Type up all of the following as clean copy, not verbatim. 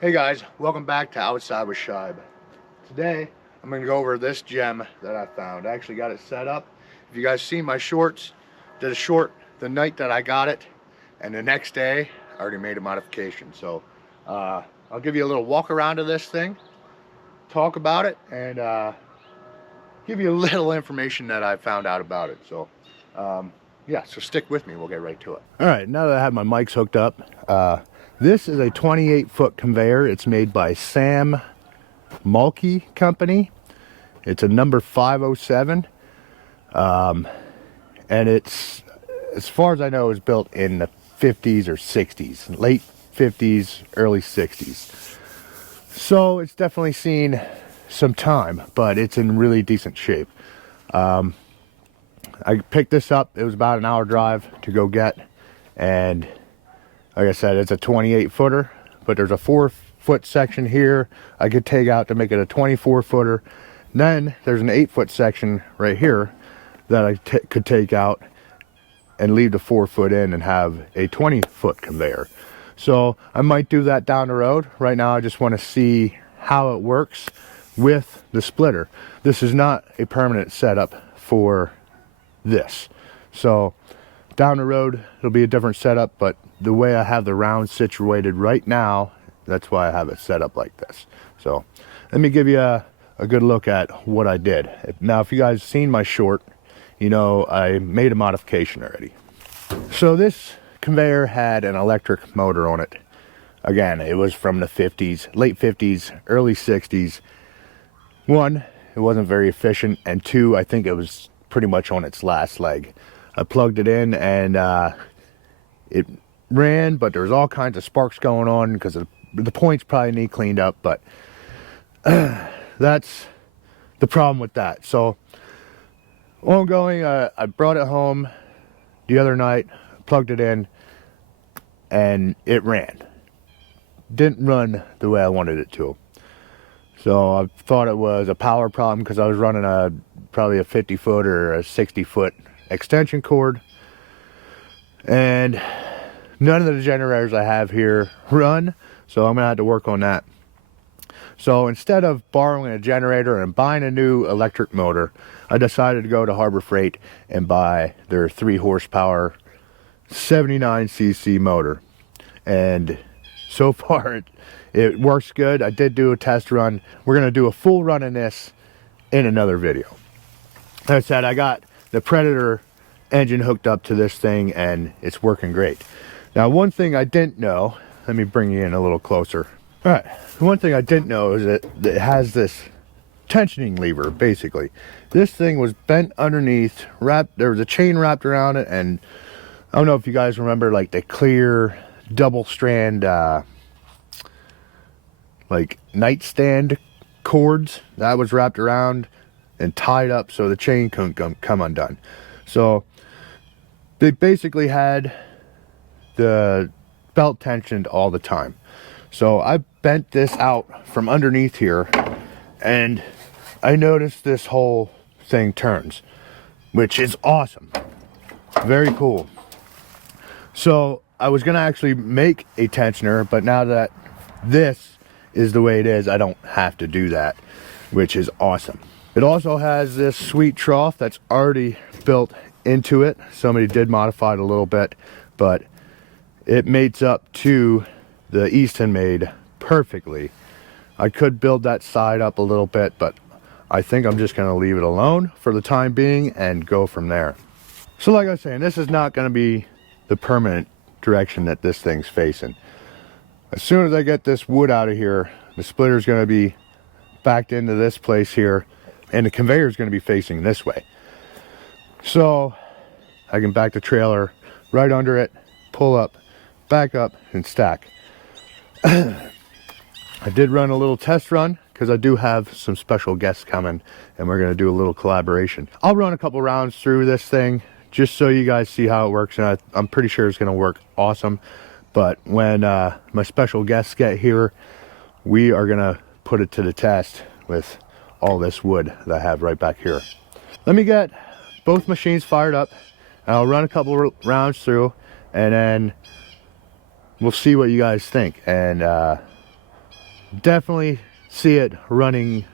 Hey guys, welcome back to Outside with Shibe. Today, I'm going to go over this gem that I found. I actually got it set up. If you guys see my shorts, did a short the night that I got it, and the next day, I already made a modification. So, I'll give you a little walk around of this thing, talk about it, and give you a little information that I found out about it. So, yeah, so stick with me, we'll get right to it. All right, now that I have my mics hooked up, this is a 28-foot conveyor. It's made by Sam Mulkey company. It's a number 507. And it's, as far as I know, is built in the 50s or 60s. Late 50s, early 60s. So it's definitely seen some time, but it's in really decent shape. I picked this up. It was about an hour drive to go get. And like I said, it's a 28-footer, but there's a 4-foot section here I could take out to make it a 24-footer. Then there's an 8-foot section right here that I could take out and leave the 4-foot in and have a 20-foot conveyor. So I might do that down the road. Right now I just want to see how it works with the splitter. This is not a permanent setup for this. So down the road it'll be a different setup, but the way I have the round situated right now, that's why I have it set up like this. So let me give you a good look at what I did. Now, if you guys seen my short, you know I made a modification already. So this conveyor had an electric motor on it. Again, it was from the 50s, late 50s, early 60s. One, it wasn't very efficient, and two, I think it was pretty much on its last leg. I plugged it in and it ran, but there was all kinds of sparks going on because the points probably need cleaned up, but that's the problem with that. So ongoing, I brought it home the other night, plugged it in, and it ran. Didn't run the way I wanted it to. So I thought it was a power problem because I was running probably a 50-foot or a 60-foot extension cord, and none of the generators I have here run, so I'm gonna have to work on that. So instead of borrowing a generator and buying a new electric motor, I decided to go to Harbor Freight and buy their 3 horsepower 79cc motor. And so far it works good. I did do a test run. We're gonna do a full run in this in another video. Like I said, I got the Predator engine hooked up to this thing and it's working great. Now, one thing I didn't know, let me bring you in a little closer. All right, one thing I didn't know is that it has this tensioning lever, basically. This thing was bent underneath, there was a chain wrapped around it, and I don't know if you guys remember like the clear double strand like nightstand cords that was wrapped around and tied up so the chain couldn't come undone. So they basically had the belt tensioned all the time. So I bent this out from underneath here, and I noticed this whole thing turns, which is awesome. Very cool. So I was gonna actually make a tensioner, but now that this is the way it is, I don't have to do that, which is awesome. It also has this sweet trough that's already built into it. Somebody did modify it a little bit, but it mates up to the Eastonmade perfectly. I could build that side up a little bit, but I think I'm just gonna leave it alone for the time being and go from there. So like I was saying, this is not gonna be the permanent direction that this thing's facing. As soon as I get this wood out of here, the splitter's gonna be backed into this place here, and the conveyor is gonna be facing this way. So I can back the trailer right under it, pull up, back up, and stack. I did run a little test run because I do have some special guests coming and we're going to do a little collaboration. I'll run a couple rounds through this thing just so you guys see how it works, and I'm pretty sure it's going to work awesome. But when my special guests get here, we are going to put it to the test with all this wood that I have right back here. Let me get both machines fired up. I'll run a couple rounds through, and then we'll see what you guys think, and definitely see it running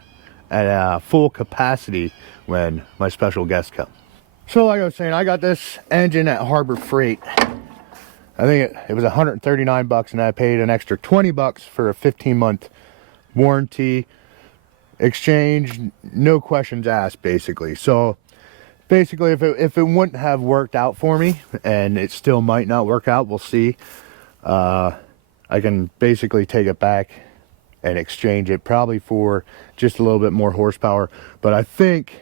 at full capacity when my special guests come. So like I was saying, I got this engine at Harbor Freight. I think it was 139 bucks, and I paid an extra 20 bucks for a 15-month warranty, exchange, no questions asked, basically. So basically, if it wouldn't have worked out for me, and it still might not work out, we'll see, I can basically take it back and exchange it probably for just a little bit more horsepower, but I think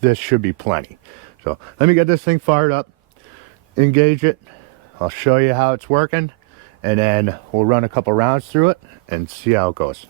this should be plenty. So let me get this thing fired up, engage it, I'll show you how it's working, and then we'll run a couple rounds through it and see how it goes.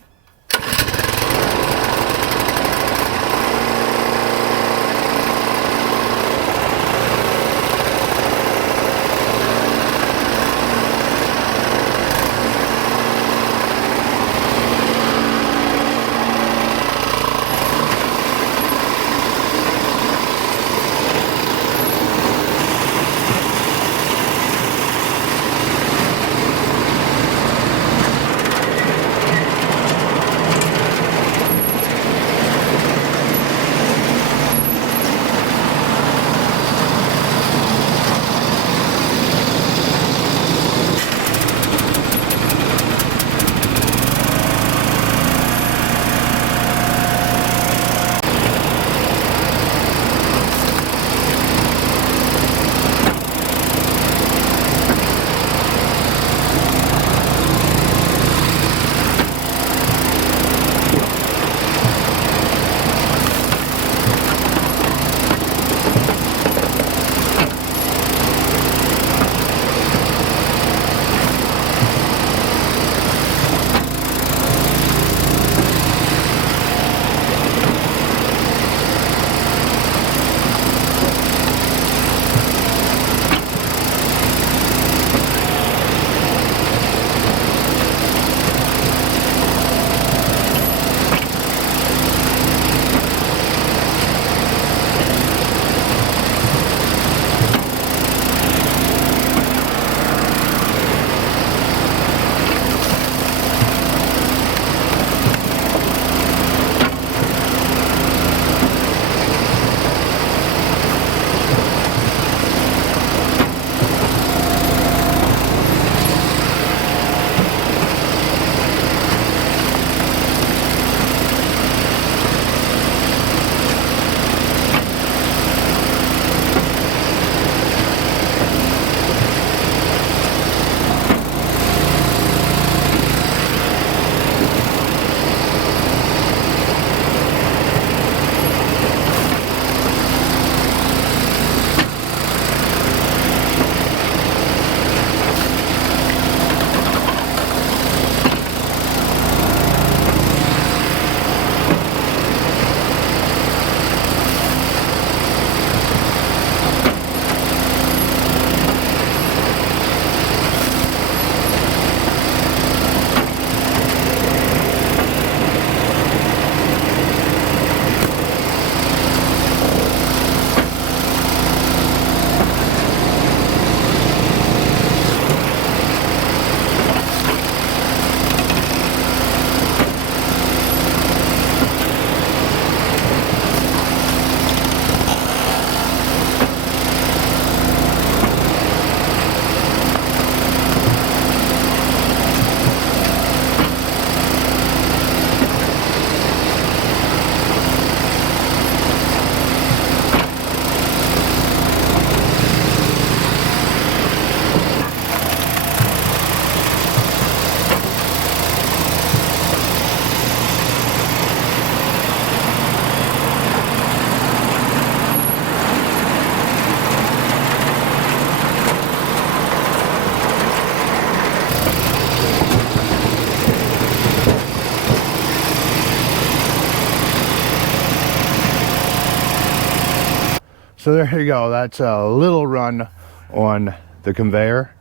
So there you go, that's a little run on the conveyor.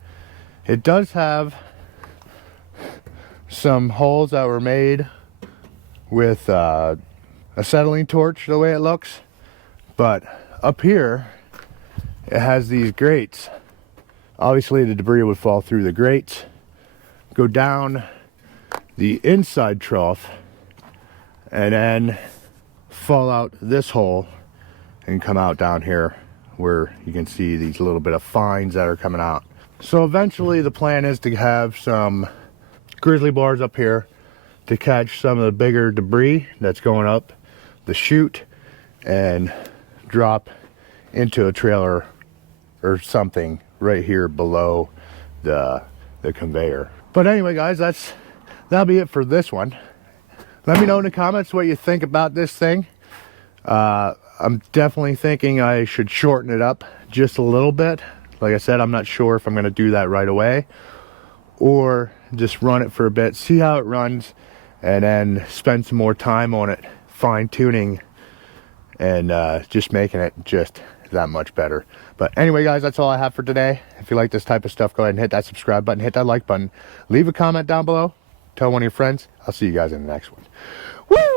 It does have some holes that were made with a acetylene torch, the way it looks, but up here it has these grates. Obviously the debris would fall through the grates, go down the inside trough and then fall out this hole and come out down here where you can see these little bit of fines that are coming out. So eventually the plan is to have some grizzly bars up here to catch some of the bigger debris that's going up the chute and drop into a trailer or something right here below the conveyor. But anyway guys, that'll be it for this one. Let me know in the comments what you think about this thing. I'm definitely thinking I should shorten it up just a little bit. Like I said, I'm not sure if I'm going to do that right away or just run it for a bit, see how it runs, and then spend some more time on it, fine-tuning and just making it just that much better. But anyway guys, that's all I have for today. If you like this type of stuff, go ahead and hit that subscribe button, hit that like button, leave a comment down below, tell one of your friends. I'll see you guys in the next one. Woo!